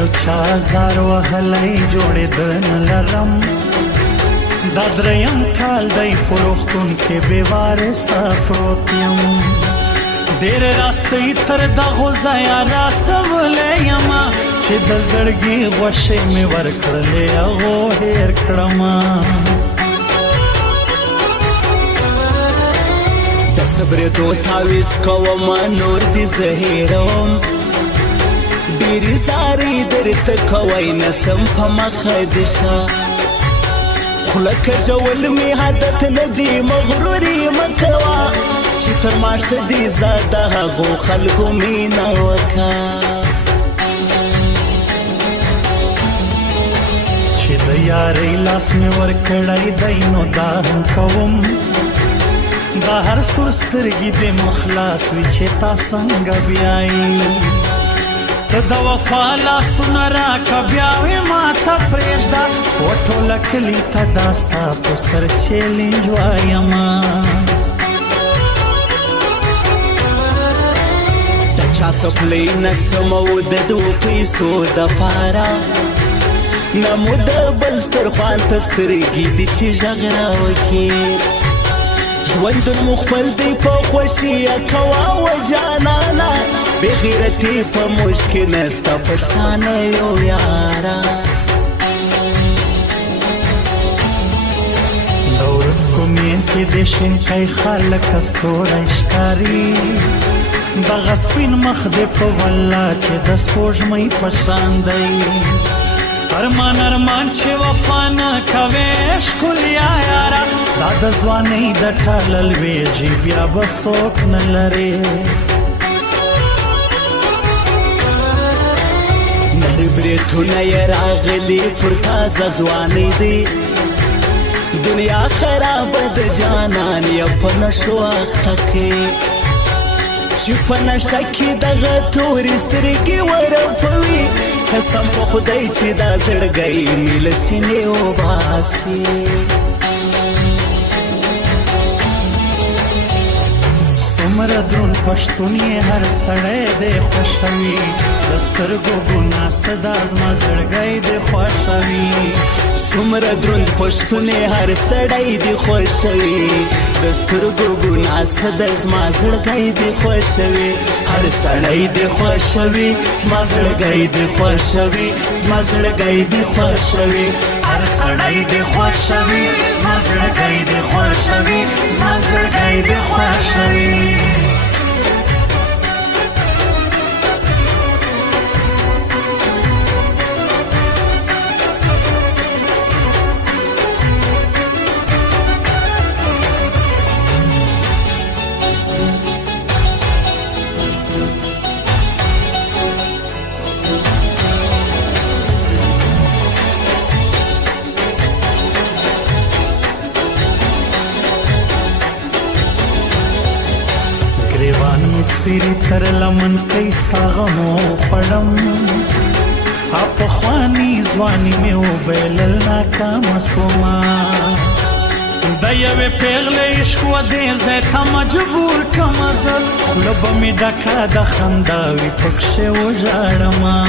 یو چا زار وهلی جوړېده نه لرم دا دریم کال دی په روغتون کې بې وارثه پروت یم ډېر راستۍ تر دغو ځایه راسولی یمه چې د زړګي غوښې مې ورکړلې هغو هېر کړمه د صبرېدو تعویض کومه نور دې زه هېروم ډېرې زارۍ درته کوی نسم په مخه دې شه خوله کږول مې عادت نه دی مغروري مه کوه چې تر ماشه دې زه د هغو خلکو مینه وکړه چې د یارۍ لاس مې ورکړی دی نو دا هم کوم دا هر سور سترګې دې مخلاص وي چې تا څنګه بیایي ته د وفا لاسونه راکه بیا وې ما ته پرېږده وټوله کلي ته دا ستا په سر چیلنج وایمه د چا څپلۍ نسم او د دو پیسو دپاره نه مو د بل سترخوان ته سترګې دي چې غږ راوکړي ژوندون مو خپل دی په خوښي کوه و جانانه بې غیرتي په موږ کې نسته پښتانه یو یاره د ورسکو مین کې د شینکۍ خلک ستوری ښکاري دغه سپین مخ دې په والله چې د سپوږمۍ په شان دی ارمان ارمان چې وفا نه کوې ښکلیا یاره دا د ځوانۍ د ټاله لویږي بیا به څوک نه لرې نری بریتونه یې راغلي پر تازه ځوانۍ دی دنیا خرابه د جانان یې په نشو اخته کې چې په نشه کې دغه تورې سترګې ورپوي قسم په خدای چې دا زړګی مې له سینې وباسي څومره دروند پښتون یې هر سړی دی خوښوي د سترګو ګناه څه دا زما زړګی دی خوښوي څومره دروند پښتون یې هر سړی دی خوښوي د سترګو ګناه څه د زما زړګی دی خوښوي هر سړی دی خوښوي زما زړګی دی خوښوي زما زړګی دی خوښوي هر سړی دی خوښوي زما زړګی دی خوښوي زما زړګی دی خوښوي ګریوان مې سیرې تر لمن کوي ستا غمو خوړم پخواني ځواني مې وبایلل ناکامه سومه د یوې پیغلې عشق و دې ځای ته مجبور کمه زه خوله به مې ډکه د خندا وي پکښې وژاړمه